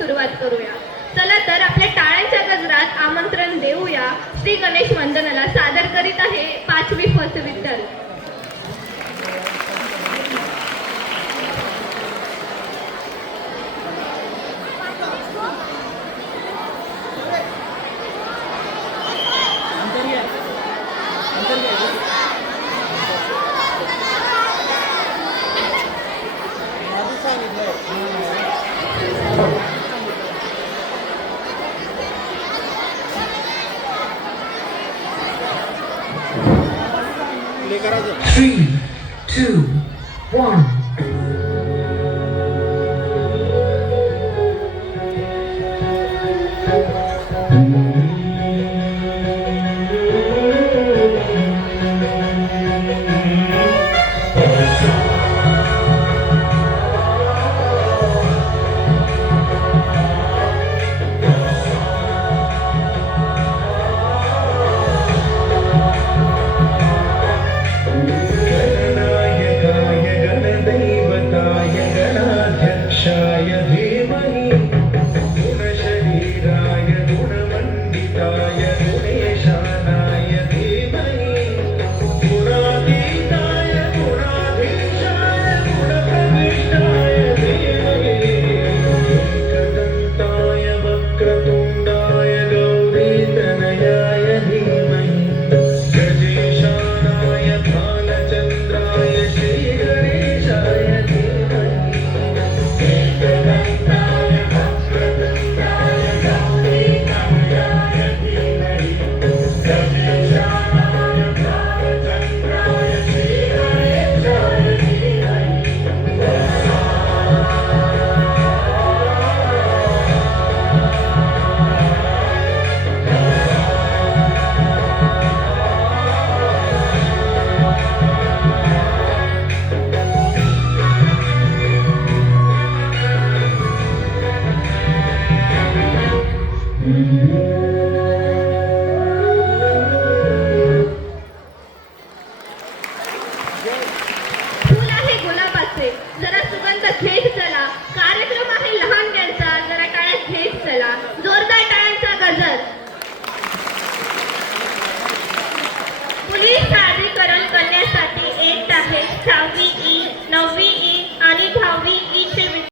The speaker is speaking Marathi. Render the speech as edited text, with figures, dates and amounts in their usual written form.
सुरुवात करूया. चला तर आपल्या टाळ्यांच्या गजरात आमंत्रण देऊया. श्री गणेश वंदनाला सादर करीत आहे 5वी फ विद्यार्थी. Three, two, one. फूल आहे गुलाबाचे, जरा सुगंध घेत चला. कार्यक्रम आहे लहानग्यांचा, जरा टाळ्यात घेत चला. जोरदार टाळ्यांचा गजर. मुली सादरीकरण करण्यासाठी येत आहे 6वी ई